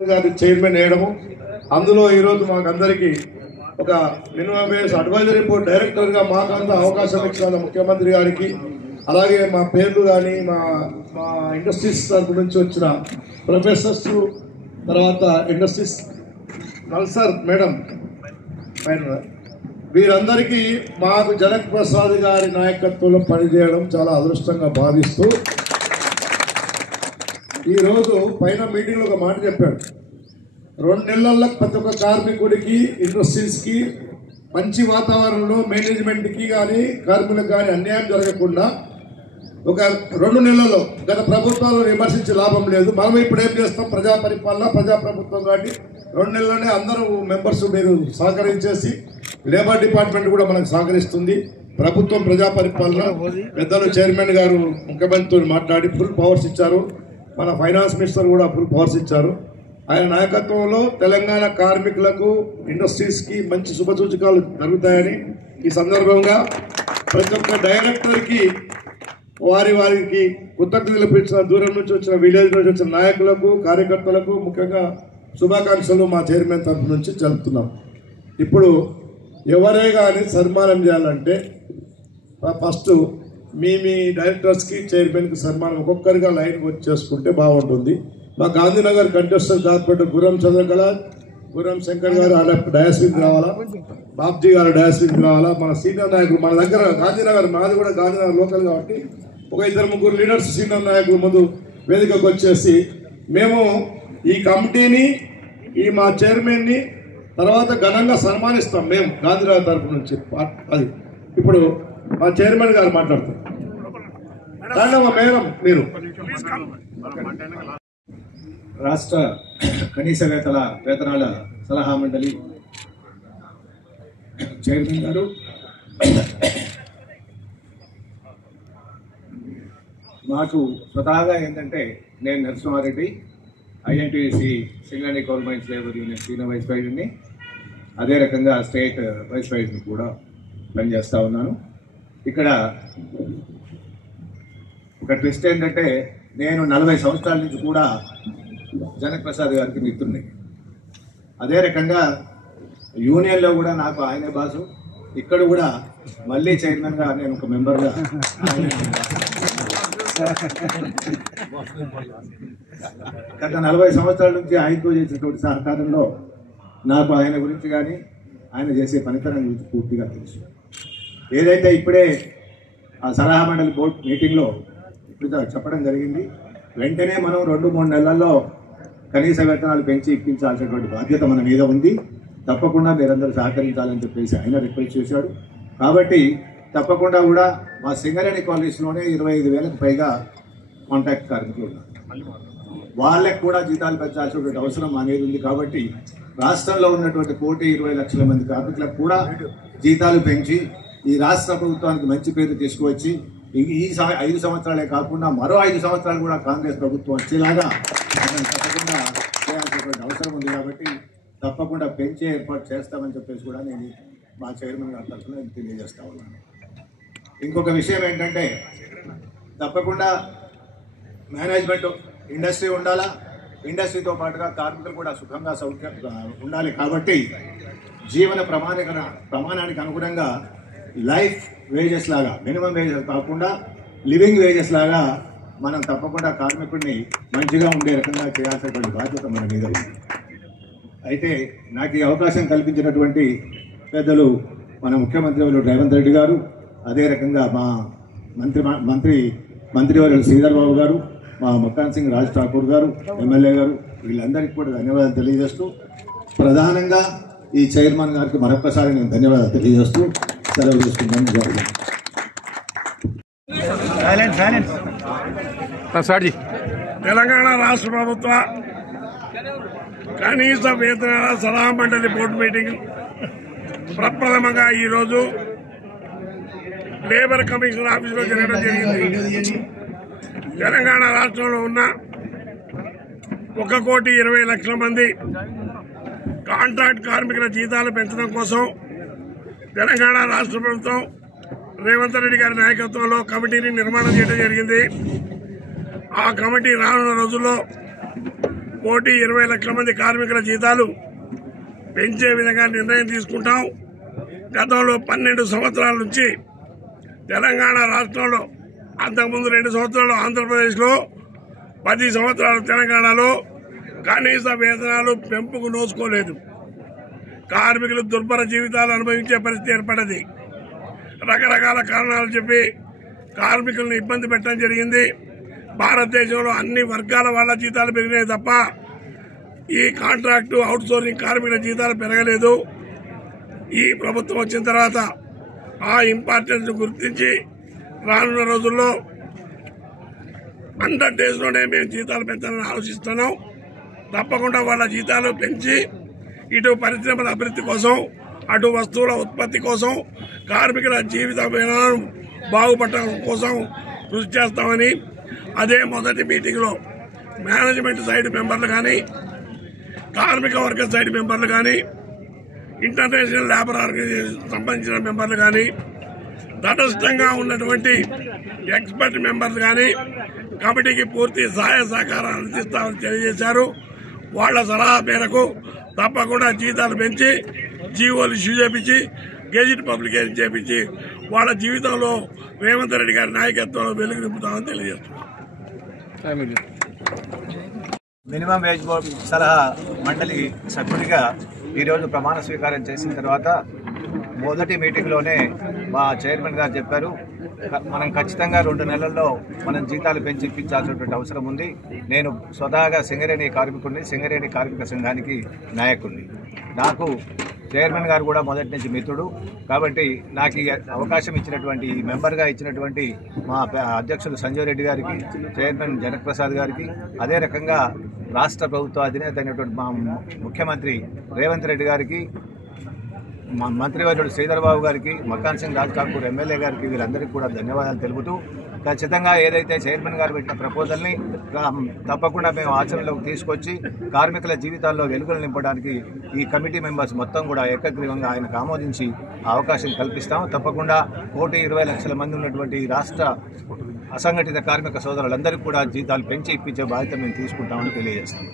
గారి చైర్మన్ వేయడము, అందులో ఈరోజు మాకందరికీ ఒక మినిమం వేజ్ అడ్వైజరీ బోర్డ్ డైరెక్టర్గా మాకంతా అవకాశం ఇచ్చిన ముఖ్యమంత్రి గారికి, అలాగే మా పేర్లు కానీ మా ఇండస్ట్రీస్ తరపు నుంచి వచ్చిన ప్రొఫెసర్స్, తర్వాత ఇండస్ట్రీస్ నల్సర్ మేడం వీరందరికీ మాకు జనక్ ప్రసాద్ గారి నాయకత్వంలో పనిచేయడం చాలా అదృష్టంగా భావిస్తూ, ఈరోజు పైన మీటింగ్లో ఒక మాట చెప్పాడు. 2 నెలల్లో ప్రతి ఒక్క కార్మికుడికి, ఇండస్ట్రీస్కి మంచి వాతావరణంలో మేనేజ్మెంట్కి కానీ కార్మికులకు కానీ అన్యాయం జరగకుండా ఒక 2 నెలల్లో, గత ప్రభుత్వాలను విమర్శించే లాభం లేదు, మనం ఇప్పుడు ఏం చేస్తాం, ప్రజా పరిపాలన ప్రజాప్రభుత్వం కాబట్టి 2 నెలల్లోనే అందరూ మెంబర్స్ మీరు సహకరించేసి, లేబర్ డిపార్ట్మెంట్ కూడా మనకు సహకరిస్తుంది. ప్రభుత్వం ప్రజా పరిపాలన పెద్దలు చైర్మన్ గారు ముఖ్యమంత్రితో మాట్లాడి ఫుల్ పవర్స్ ఇచ్చారు. మన ఫైనాన్స్ మినిస్టర్ కూడా ఫుల్ పవర్స్ ఇచ్చారు. ఆయన నాయకత్వంలో తెలంగాణ కార్మికులకు, ఇండస్ట్రీస్కి మంచి శుభసూచకాలు జరుగుతాయని ఈ సందర్భంగా ప్రతి ఒక్క డైరెక్టర్కి వారికి కృతజ్ఞతలు ఇచ్చిన, దూరం నుంచి వచ్చిన, విలేజ్ నుంచి వచ్చిన నాయకులకు, కార్యకర్తలకు ముఖ్యంగా శుభాకాంక్షలు మా చైర్మన్ తరఫు నుంచి జరుపుతున్నాం. ఇప్పుడు ఎవరే కానీ సన్మానం చేయాలంటే ఫస్ట్ మీ డైరెక్టర్స్కి, చైర్మన్కి సన్మానం ఒక్కొక్కరిగా లైన్ వచ్చి చేసుకుంటే బాగుంటుంది. మా గాంధీనగర్ కంటెస్టర్ కార్పొరేటర్ గుర్రం చంద్రకళ, గుర్రం శంకర్ గారు డయాస్విక్ రావాలా, బాబ్జీ గారు డయాస్విక్ రావాలా, మన సీనియర్ నాయకులు మన దగ్గర గాంధీనగర్, మాది కూడా గాంధీనగర్ లోకల్ కాబట్టి ఒక 2-3 లీడర్స్ సీనియర్ నాయకులు ముందు వేదికకు వచ్చేసి మేము ఈ కమిటీని, ఈ మా చైర్మన్ని తర్వాత ఘనంగా సన్మానిస్తాం మేము గాంధీనగర్ తరఫు నుంచి. అది ఇప్పుడు మా చైర్మన్ గారు మాట్లాడతారు. మేడం మీరు రాష్ట్ర కనీస వేతనాల సలహా మండలి చైర్మన్ గారు, మాకు స్వతహాగా ఏంటంటే నేను Narasimha Reddy INTC Singareni coal mines labour union senior vice ప్రెసిడెంట్ని, అదే రకంగా స్టేట్ వైస్ ప్రెసిడెంట్ కూడా పనిచేస్తూ ఉన్నాను. ఇక్కడ ఒక ట్విస్ట్ ఏంటంటే నేను 40 సంవత్సరాల నుంచి కూడా జనక్ ప్రసాద్ గారికి మిత్రుడిని. అదే రకంగా యూనియన్లో కూడా నాకు ఆయనే బాసు, ఇక్కడ కూడా మళ్ళీ చైర్మన్గా నేను ఒక మెంబర్గా గత 40 సంవత్సరాల నుంచి ఆయనతో చేసినటువంటి సహకారంలో నాకు ఆయన గురించి కానీ ఆయన చేసే పనితనం గురించి పూర్తిగా తెలుసు. ఏదైతే ఇప్పుడే ఆ సలహా మండలి బోర్డు మీటింగ్లో ఇప్పుడు చెప్పడం జరిగింది, వెంటనే మనం 2-3 నెలల్లో కనీస వేతనాలు పెంచి ఇప్పించాల్సినటువంటి బాధ్యత మన మీద ఉంది, తప్పకుండా మీరందరూ సహకరించాలని చెప్పేసి ఆయన రిక్వెస్ట్ చేశాడు. కాబట్టి తప్పకుండా కూడా మా సింగరేణి కాలనీస్లోనే 25,000కు పైగా కాంట్రాక్ట్ కార్మికులు ఉన్నారు. వాళ్ళకు కూడా జీతాలు పెంచాల్సినటువంటి అవసరం మా మీద ఉంది. కాబట్టి రాష్ట్రంలో ఉన్నటువంటి 1,20,00,000 మంది కార్మికులకు కూడా జీతాలు పెంచి ఈ రాష్ట్ర ప్రభుత్వానికి మంచి పేరు తీసుకువచ్చి ఈ 5 సంవత్సరాలే కాకుండా మరో 5 సంవత్సరాలు కూడా కాంగ్రెస్ ప్రభుత్వం వచ్చేలాగా తప్పకుండా చేయాల్సినటువంటి అవసరం ఉంది. కాబట్టి తప్పకుండా పెంచే ఏర్పాటు చేస్తామని చెప్పేసి కూడా నేను మా చైర్మన్ గారి తరఫున తెలియజేస్తా ఉన్నాను. ఇంకొక విషయం ఏంటంటే తప్పకుండా మేనేజ్మెంట్ ఇండస్ట్రీ ఉండాలా, ఇండస్ట్రీతో పాటుగా కార్మికులు కూడా సుఖంగా ఉండాలి. కాబట్టి జీవన ప్రమాణానికి అనుగుణంగా లైఫ్ వేజెస్ లాగా, మినిమం వేజెస్ కాకుండా లివింగ్ వేజెస్ లాగా మనం తప్పకుండా కార్మికుడిని మంచిగా ఉండే రకంగా చేయాల్సినటువంటి బాధ్యత మన మీద ఉంది. అయితే నాకు ఈ అవకాశం కల్పించినటువంటి పెద్దలు మన ముఖ్యమంత్రి రేవంత్ రెడ్డి గారు, అదే రకంగా మా మంత్రివర్యులు శ్రీధర్ బాబు గారు, మా మక్కాన్ సింగ్ రాజ్ ఠాకూర్ గారు, ఎమ్మెల్యే గారు, వీళ్ళందరికీ కూడా ధన్యవాదాలు తెలియజేస్తూ, ప్రధానంగా ఈ చైర్మన్ గారికి మరొకసారి నేను ధన్యవాదాలు తెలియజేస్తూ సెలవు తీసుకుంటాను. తెలంగాణ రాష్ట్ర ప్రభుత్వ కనీస వేతనాల సలహా మండలి బోర్డు మీటింగ్ ప్రప్రథమంగా ఈరోజు లేబర్ కమిషన్ ఆఫీసులో జరగడం జరిగింది. తెలంగాణ రాష్ట్రంలో ఉన్న 1,20,00,000 మంది కాంట్రాక్ట్ కార్మికుల జీతాలు పెంచడం కోసం తెలంగాణ రాష్ట్ర ప్రభుత్వం రేవంత్ రెడ్డి గారి నాయకత్వంలో కమిటీని నిర్మాణం చేయడం జరిగింది. ఆ కమిటీ రానున్న రోజుల్లో కోటి 20 లక్షల మంది కార్మికుల జీతాలు పెంచే విధంగా నిర్ణయం తీసుకుంటాం. గతంలో 12 సంవత్సరాల నుంచి తెలంగాణ రాష్ట్రంలో, అంతకుముందు 2 సంవత్సరాలు ఆంధ్రప్రదేశ్లో, 10 సంవత్సరాలు తెలంగాణలో కనీస వేతనాలు పెంపుకు నోచుకోలేదు. కార్మికులు దుర్భర జీవితాలు అనుభవించే పరిస్థితి ఏర్పడింది. రకరకాల కారణాలు చెప్పి కార్మికులను ఇబ్బంది పెట్టడం జరిగింది. భారతదేశంలో అన్ని వర్గాల వాళ్ళ జీతాలు పెరిగినాయి తప్ప ఈ కాంట్రాక్టు అవుట్సోర్సింగ్ కార్మికుల జీతాలు పెరగలేదు. ఈ ప్రభుత్వం వచ్చిన తర్వాత ఆ ఇంపార్టెన్స్ గుర్తించి రానున్న రోజుల్లో 100 డేస్లోనే మేము జీతాలు పెంచాలని ఆలోచిస్తున్నాం. తప్పకుండా వాళ్ళ జీతాలు పెంచి ఇటు పరిశ్రమల అభివృద్ధి కోసం, అటు వస్తువుల ఉత్పత్తి కోసం, కార్మికుల జీవిత విధానం బాగుపడటం కోసం కృషి చేస్తామని, అదే మొదటి మీటింగ్లో మేనేజ్మెంట్ సైడ్ మెంబర్లు కానీ, కార్మిక వర్గ సైడ్ మెంబర్లు కానీ, ఇంటర్నేషనల్ లేబర్ ఆర్గనైజేషన్ సంబంధించిన మెంబర్లు కానీ, తటస్థంగా ఉన్నటువంటి ఎక్స్పర్ట్ మెంబర్లు కానీ కమిటీకి పూర్తి సహాయ సహకారాలు అందిస్తామని తెలియజేశారు. వాళ్ల సలహా మేరకు తప్పకుండా జీతాలు పెంచి, జీవోలు ఇష్యూ చేపించి, గెజిట్ పబ్లికేషన్ చేపించి వాళ్ళ జీవితంలో రేవంత్ రెడ్డి గారి నాయకత్వంలో వెలుగు నింపుతామని తెలియజేస్తున్నాం. మినిమం వేజ్ బోర్డు సలహా మండలి సభ్యుడిగా ఈరోజు ప్రమాణ స్వీకారం చేసిన తర్వాత మొదటి మీటింగ్లోనే మా చైర్మన్ గారు చెప్పారు, మనం ఖచ్చితంగా 2 నెలల్లో మనం జీతాలు పెంచి ఇప్పించాల్సినటువంటి అవసరం ఉంది. నేను స్వతహాగా సింగరేణి కార్మికుడిని, సింగరేణి కార్మిక సంఘానికి నాయకుడిని. నాకు చైర్మన్ గారు కూడా మొదటి నుంచి మిత్రుడు కాబట్టి నాకు ఈ అవకాశం ఇచ్చినటువంటి, మెంబర్గా ఇచ్చినటువంటి మా అధ్యక్షులు సంజయ్ రెడ్డి గారికి, చైర్మన్ జనక్ ప్రసాద్ గారికి, అదే రకంగా రాష్ట్ర ప్రభుత్వ అధినేత అయినటువంటి మా ముఖ్యమంత్రి రేవంత్ రెడ్డి గారికి, మా మంత్రివర్యుడు శ్రీధర్ బాబు గారికి, మక్కాన్ సింగ్ రాజ్ ఠాకూర్ ఎమ్మెల్యే గారికి, వీరందరికీ కూడా ధన్యవాదాలు తెలుపుతూ, ఖచ్చితంగా ఏదైతే చైర్మన్ గారు పెట్టిన ప్రపోజల్ని తప్పకుండా మేము ఆచరణలోకి తీసుకొచ్చి కార్మికుల జీవితాల్లో వెలుగులు నింపడానికి ఈ కమిటీ మెంబర్స్ మొత్తం కూడా ఏకగ్రీవంగా ఆయనకు ఆమోదించి అవకాశం కల్పిస్తాము. తప్పకుండా 1,20,00,000 మంది ఉన్నటువంటి రాష్ట్ర అసంఘటిత కార్మిక సోదరులందరికీ కూడా జీతాలు పెంచి ఇప్పించే బాధ్యత మేము తీసుకుంటామని తెలియజేస్తాం.